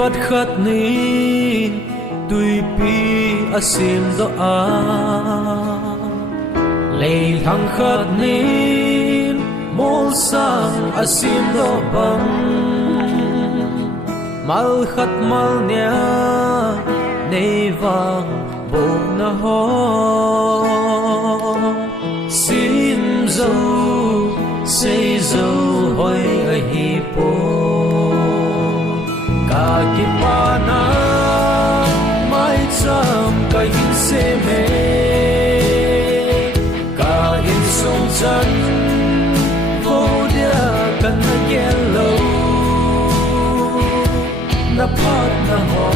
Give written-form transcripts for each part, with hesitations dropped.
vật khát nín tùy pi asim do a lệ thăng khát nín mol sang asim do bang mal khát mal nia nei vang bộ na ho sim dâu xây dâu hỏi ai hi po cả kim pa na mai cham ka hin se me cả hin song chan vô dia kan na yellow na pat na ho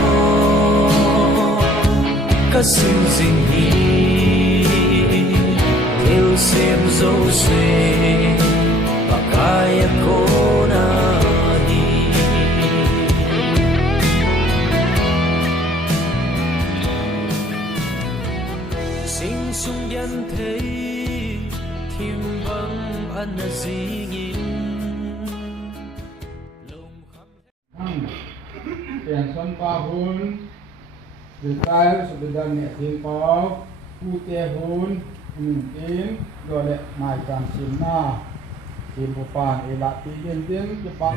ka sim sing hi theo xem dấu se pakaya ko na di sing sung yan thấy kim băng an na zingin tiền xuân pa hun từ tay sự từ đàn nhẹ thiên có phu tê hun tin rồi lại mai càng xin na xin một bàn để lại tiền tiền cho bạn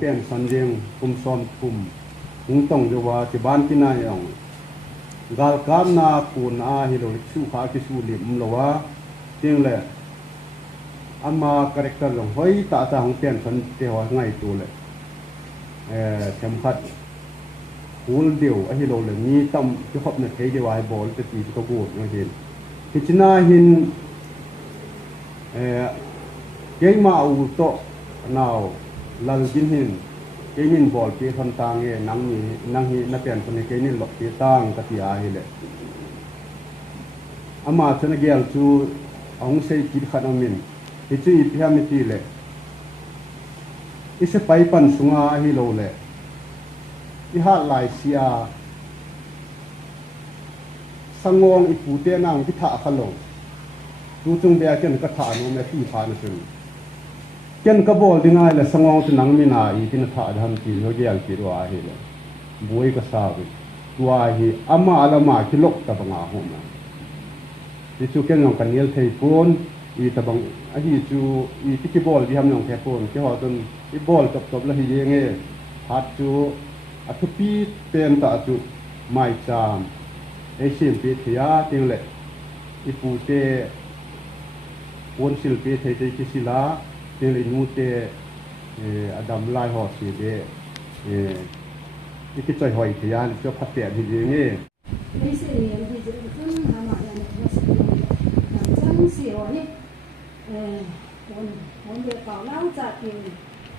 เป็นสันเดียงคุมซ้อมคุมหุงต้องจะว่าที่บ้านที่นายองกาลกามนาคูนอาฮิโรชูขาคิสูลิมลว่าจริงเลยอามาคาแรคเตอร์ลงเฮ้ยตาตาของเป็นสันเดียวง่ายตัวเลยจำพัดหูเดียวอาฮิโรเลยมีตั้มที่ขบเนี่ยใช้เดียวไอ้บอลจะตีตัวกูนะเห็นที่ชนะหินเกี่ยมาอุโตนาวลาลจินหินเกนินบอลเกทันตางเงนังนี้นังฮีนักเรียนคนนี้เกนินหลอกเกตังกติอาฮิเลอามาชนะเกลจูองเซกิดขันอามินฮิจูอิพิฮามิตีเลอิเสไปปันสุงาฮิโลเลอิฮาลายเซียสังวงอิปูเตนังพิธาขลงดูจงเบียเกนกถานุเมตีพานุสุนเกนกบอลดิงไงละสงองตุนังมินาอีกินถาดำกีโยเกลกีรัวาฮิเลบุยก็สาบิตัวฮีอามาอาลามาคิลกตะบังอาหุมาที่จูเกนลงกันเนียลเทปอนอีตะบังอาฮีจูอีพิกิบอลที่ทำลงเทปอนที่หอตุนอีบอลตบละฮีเยงเงฮัดจูอัตุปีเป็นตาจูไม่จามเอชิมปีเทียติงเล่อีปูเตวนศิลปีเทเตกิศิลาเตลินูเตอดัมไลฮอสีเดนี่คิดใจหอยเทียนจะพัดเตียนทีนี้นี่ไม่ใช่เรื่องที่จะต้องทำอะไรนะจังเสียวนี่คนเดียวเก่าเล่าจัดเอง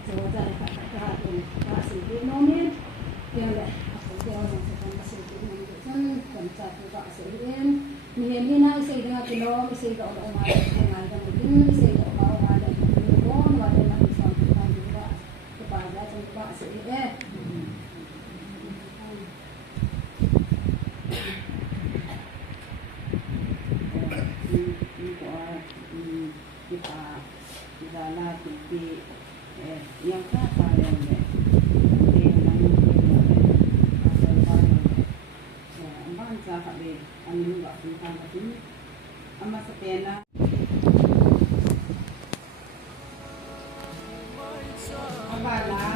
จะว่าจะขัดขาดเองขาดสิ่งที่น้องนี่เดียวแหละผมเดียวจะทำสิ่งที่มันจะต้องผลจัดตัวสิ่งเองมีเห็นที่น่าสิ่งที่น่าจะรอมีสิ่งที่ออกมาทำงานกันมีสิ่งที่ออกมาว่าเดินมาสอนทำดีกว่าจะไปแล้วจะว่าสิ่งนี้kita na titi yang kata yang pena. Abala,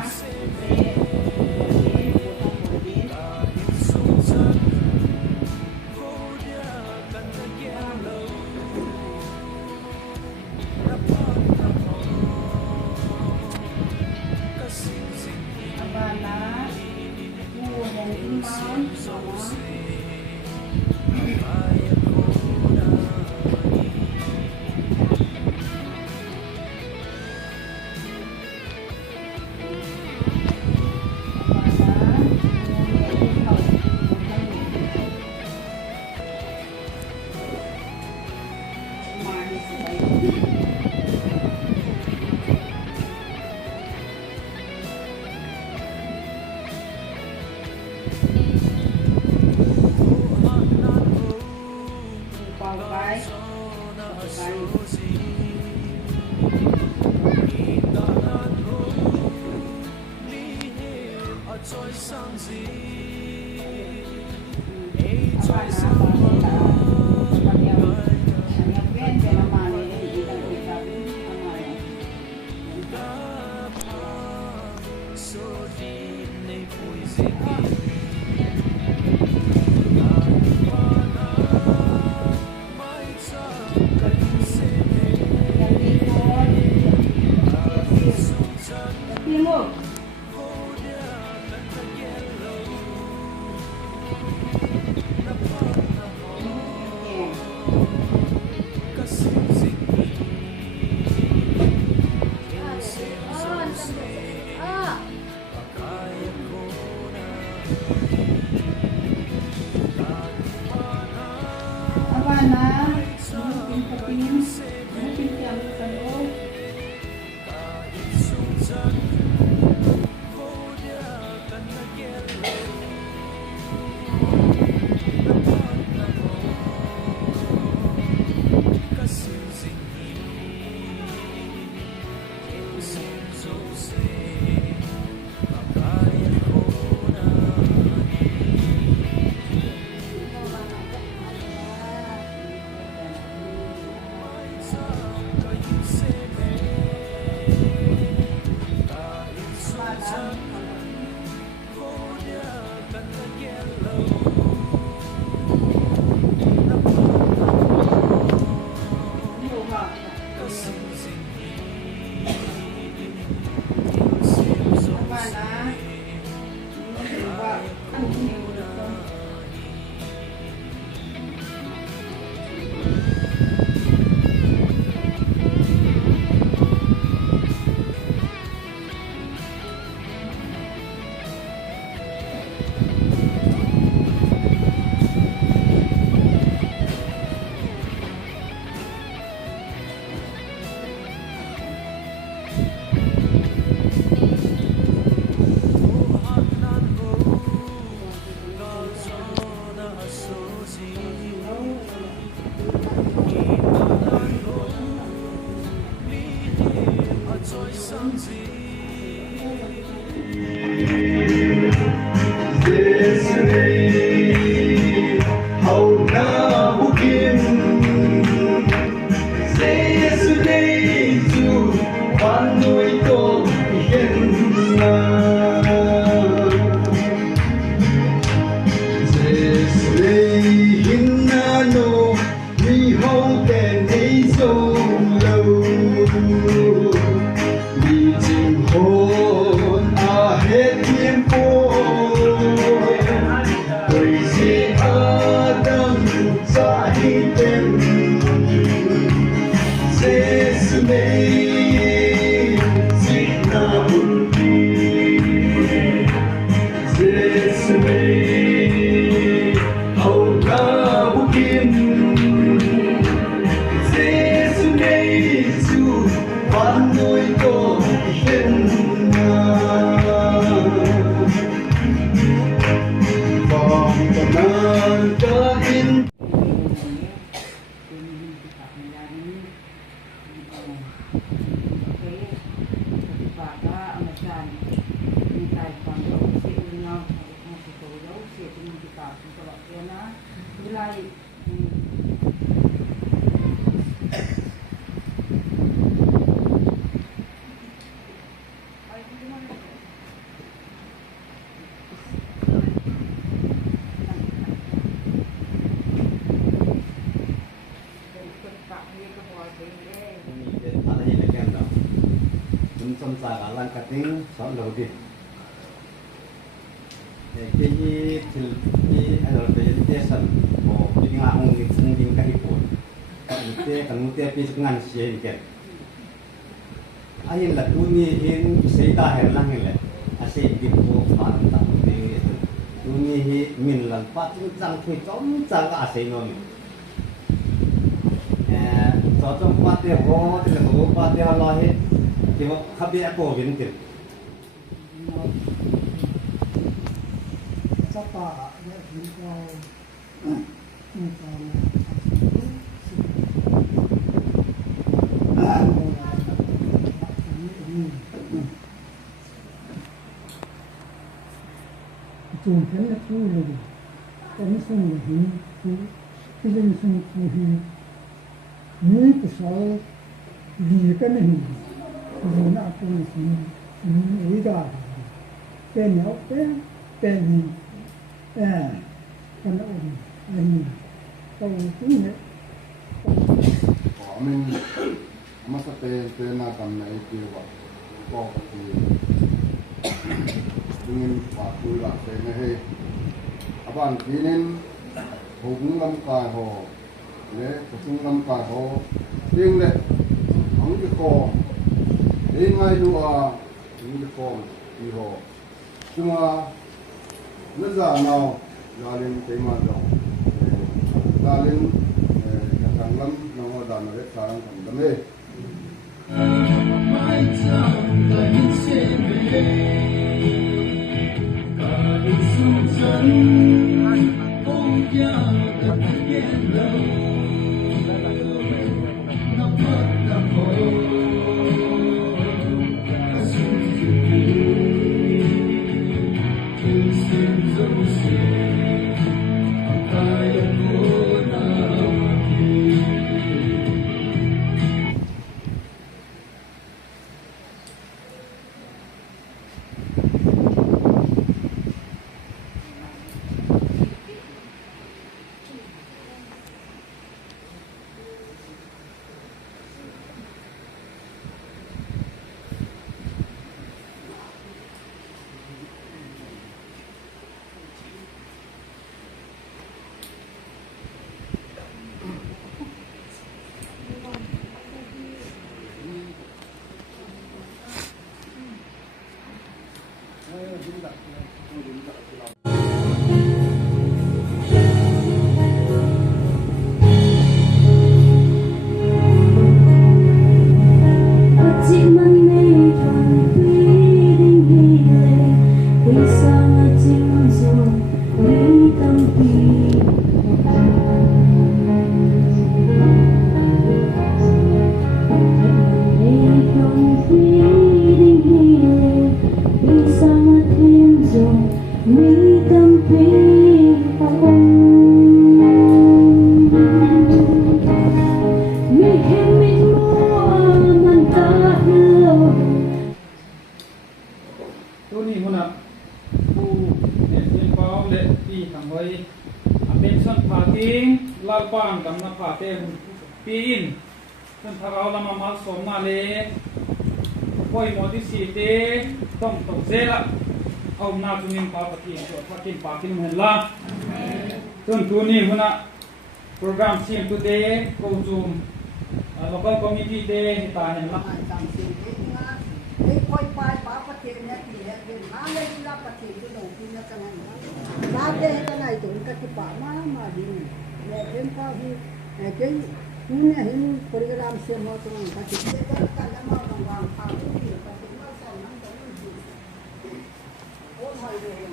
สมสารลังกัดนิ่งสอนเราดิที่ที่เราเป็นเทสันโอ้ปีงาองค์ซึ่งดินกันญี่ปุ่นเทกันมุเตปีงานเสียอีกayin la tuni in seita herlang hele ase dipo faran ta te tuni hi min lan pa chung chang thui chom chang ase no ni cho chom pa te ho te la ho pa te la he ti ho khabe ko vin te chắc là để chúng tôi dùng thế là thu rồi cái sung là hình thu cái dân sung thu hình như cái số vì cái này vì nó cũng là ý đó cái nhỏ cái gì cái nó anh câu tiếng đấy mình mà sẽ tên là tầm này kêu gọi có thì ingin waktu lah saya ni abang kini hubung lam kai ho le kusung lam kai ho ting le ang ke ko ini ngai dua ini ko ni ho cuma naza nau lalin tema dong lalin katang lam nama dan mereka sekarang kami lalpan kam na phate pin tan tharaw lama mal som na le koi modi si te tom tom zela au na tunin pa pati so pakin pakin hela tun tuni huna program sim today ko zoom local committee de ta hen la coi bài báo phát triển này thì là việc má lên là phát triển cái đầu tiên là cái này lá đây cái này tụi cái bảo mà đi để đến cao thì cái những này những program xem họ tụi phát triển cái là mà vàng phao thì phát triển nó sau năm tới gì có thời rồi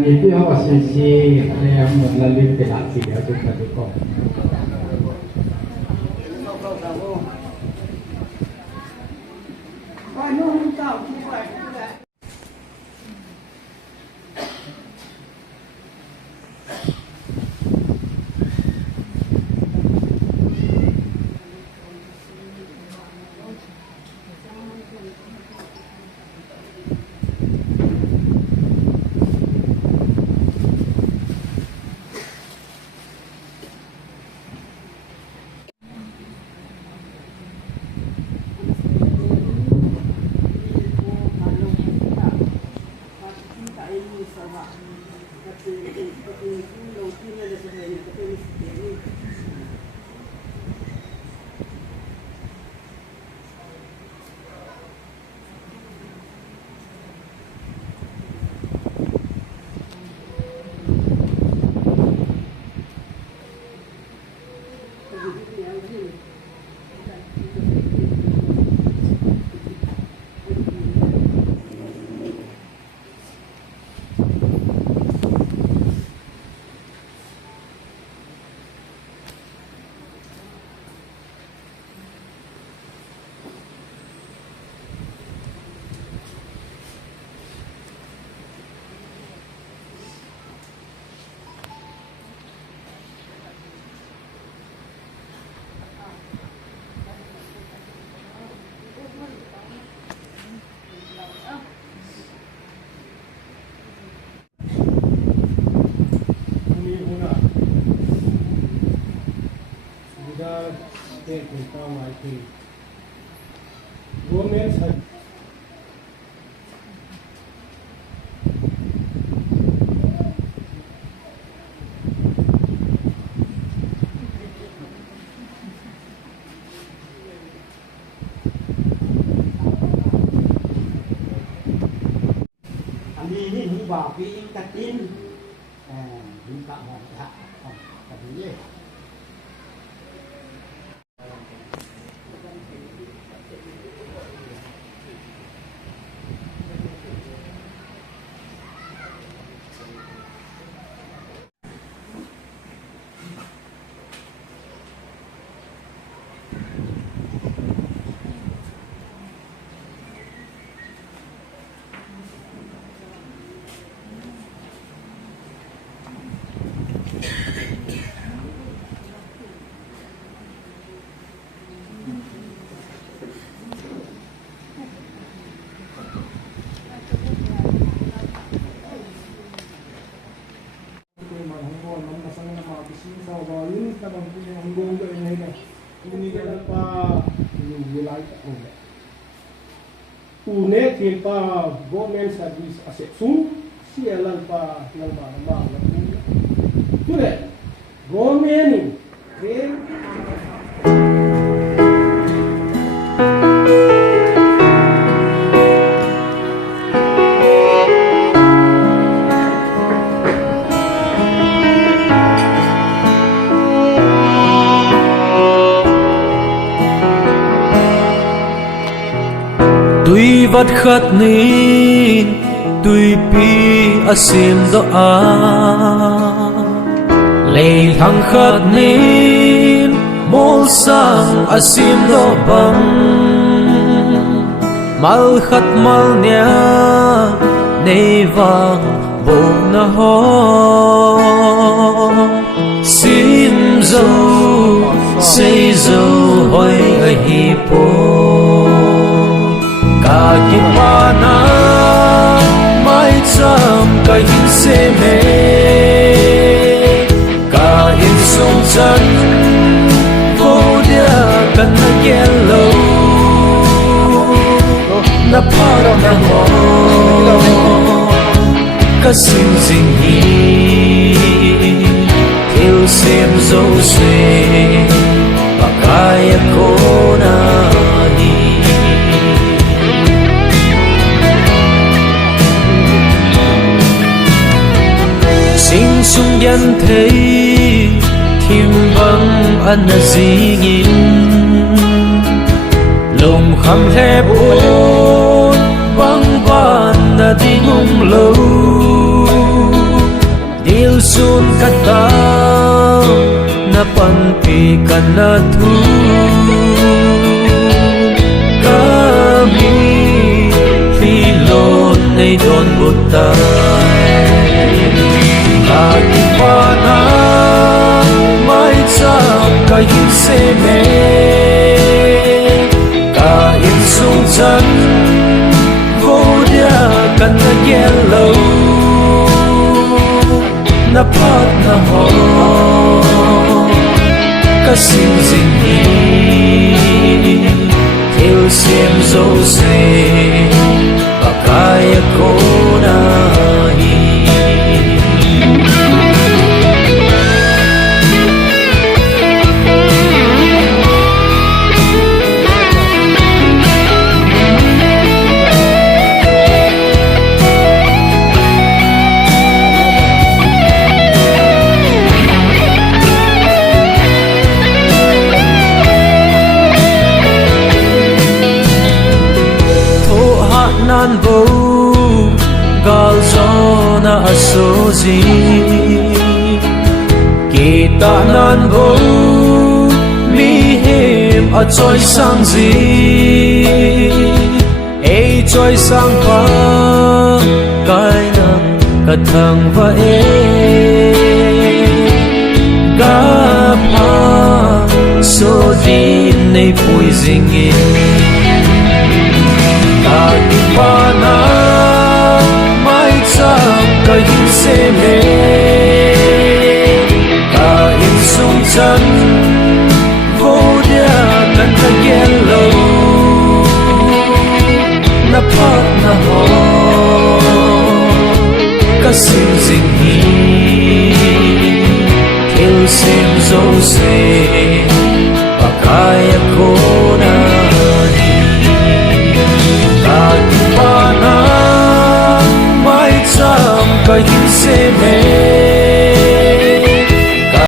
ni pi ho si ne mo la li pe la si ya chu ka ko Coi nó không cao không phải như vậy. Ini babi katin, buka mata, tapi ye. Unet pa government service asepsu sialan pa nalma nalma tule government Tuy vắt khát nín tuy pi asim do a lei thang khát nín mol sang asim do bang mal khát mal nia nei vang bo na ho sim zo sei zo hoi a hi po cả kim na mai cham cả hin se me cả hin song chan vô dia kan na yellow na para na ho ka sim sing hi til sem zo se pakaya ko na sung yan thấy thêm vắng ăn gì nhìn lòng khăm he bốn vắng van đã đi ngông lâu sun kata na panpi kana thu kami filon nay don butay Agipana may tsam kayin seme kain sung chan vodia kana yellow na pat na ho kasing sing hi theo sim zo se bakaya ko na hi nan vô gal zona asozi kita nan vô mi hem a choi sang zi e choi sang pa kai nang ka thang va e ga pa so din nei pui zing e Agipana may tsam kayin seme kain sung chan vodia kanta yellow na pat na ho kasing sing hi theo sim zo se bakaya ko na Agipana may tsam kayin seme